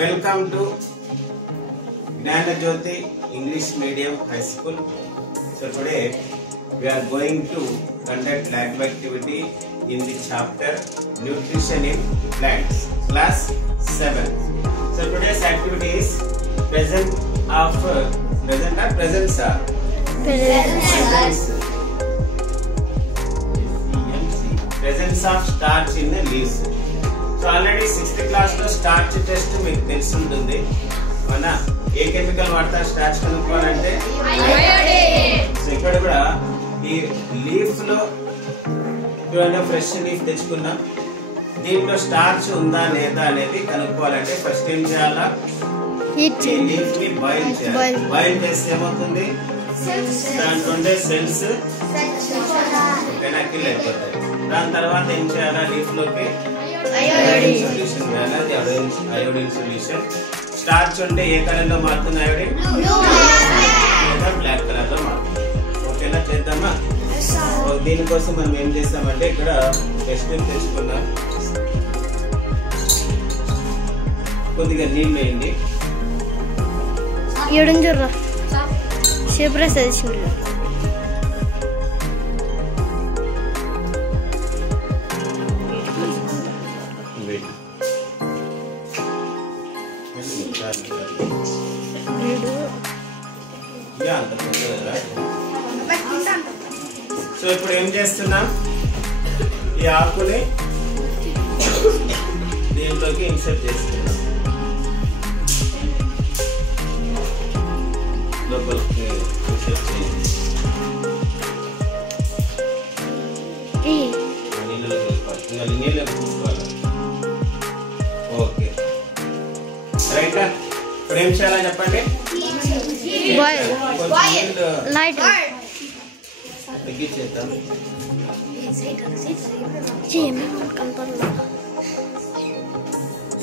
Welcome to Gnanajyoti English Medium High School. So today we are going to conduct lab activity in the chapter Nutrition in Plants, class 7. So today's activity is presence of starch in the leaves. So already 6th class లో starch test మీకు తెలిసి ఉంటుంది. మన ఏ chemical వాడతారు starch కనుక్కోవాలంటే iodine. So ఇక్కడ కూడా ఈ leaf లో చూడండి, ఫ్రెష్ లీఫ్ తెచ్చుకున్నాం. దీంట్లో స్టార్చ్ ఉందా లేదా అనేది కనుక్కోవాలంటే ఫస్ట్ ఏం చేయాలా, ఈ లీఫ్ ని బాయిల్ చేయాలి. బాయిల్ చేస్తే ఏమవుతుంది, దాంట్లో ఉండే సెల్స్ కిల్ అయిపోతాయి. దాని తర్వాత ఏం చేయాలా, లీఫ్ లోకి అయోడిన్ సొల్యూషన్ వేయాలి. Iodine solution. స్టార్చ్ ఉంటే ఏ కలర్ లో మారుతుంది, అయోడిన్ బ్లాక్ కలర్ లో మారుతుంది. ఓకేనా, చేద్దామా? దీనికోసం మనం ఏం చేస్తామంటే ఇక్కడ టెస్ట్ తెచ్చుకున్నాం. కొద్దిగా నీళ్ళు వేయండి. సో ఇప్పుడు ఏం చేస్తున్నాం, ఈ ఆకుని దీంట్లోకి ఇన్సర్ట్ చేస్తున్నాం. లోపలికి ఇన్సర్ట్ చేయండి. నీళ్ళలో చూసుకోవాలి. Okay, right. ఇప్పుడు ఏం చేయాలో చెప్పండి. తగ్గించేద్దాం.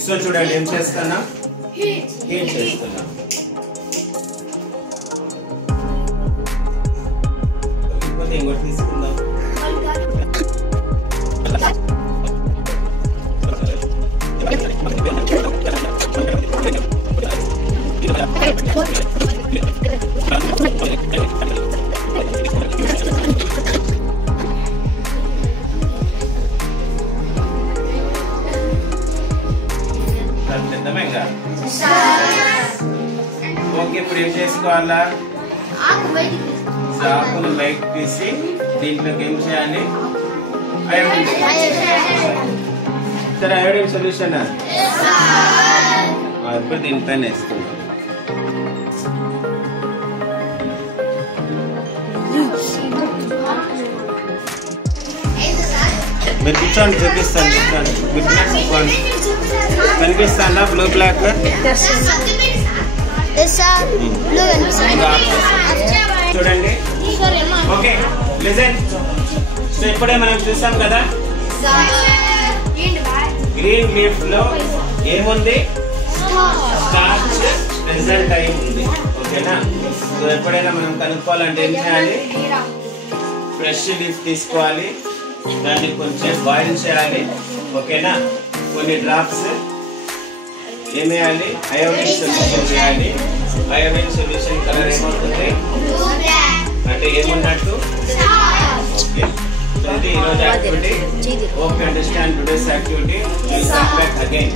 సో చూడండి ఏం చేస్తున్నా, హీట్ చేస్తున్నా. ఇంకోటి తీసుకుందాం. ఓకే, ఇప్పుడు ఏం చేసుకోవాలా, ఆకును బయట తీసి దీంట్లోకి ఏం చేయాలి, అయోడిన్. సరే, అయోడిన్ సొల్యూషన్ ఇప్పుడు దీనిపైన వేసుకుందాం. మీరు కూర్చోండి, చూపిస్తాను. కూర్చోండి, కనిపిస్తాను బ్లూ బ్లాక్. చూడండి. Okay, listen. సో ఇప్పుడే మనం చూసాం కదా, గ్రీన్ లీఫ్ లో ఏముంది, స్టార్చ్ ప్రెసెంట్ అయి ఉంది. ఓకేనా. సో ఎప్పుడైనా మనం కనుక్కోవాలంటే ఏం చేయాలి, ఫ్రెష్ లీఫ్ తీసుకోవాలి, దాన్ని కొంచెం బాయిల్ చేయాలి. ఓకేనా. కొన్ని డ్రాప్స్ ఏమేయాలి, అయోడిన్ సొల్యూషన్ వేయాలి. అయోడిన్ సొల్యూషన్ కలర్ ఏమవుతుంది అంటే ఏమున్నట్టు. ఓకే, సో ఇది ఈరోజు activity. Okay, understand today's activity. Will come back again.